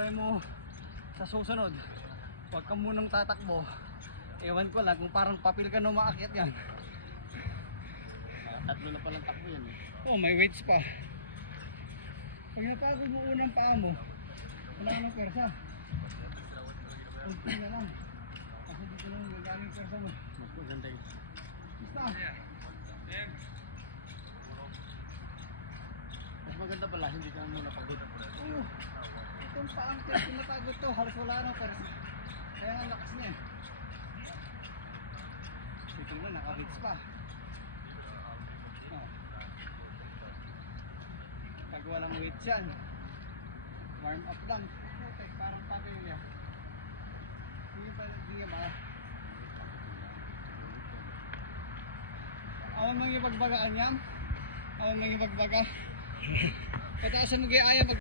try mo sa susunod, huwag ka munang tatakbo. Ewan ko lang kung parang papel ka na maakyat yan. Tatlo na palang takbo yan eh. Oh, may weights pa. Pag napagod mo unang paa mo, wala ka ng pwersa. Kunti na lang. Kasi dito lang gagamit pwersa mo. Maganda yun. Basta. Mas maganda pala, hindi ka muna pagod. Oh, itong paang pwersa napagod to, halos wala ng pwersa. Kaya ang lakas niya. Dito lang, naka-weights pa. Oh. Pag walang weights yan, warm up lang. Okay, parang papel niya. Hindi ba? Awan mang ibagbagaan yan. Awan mang ibagbaga. Pataasan mo gaya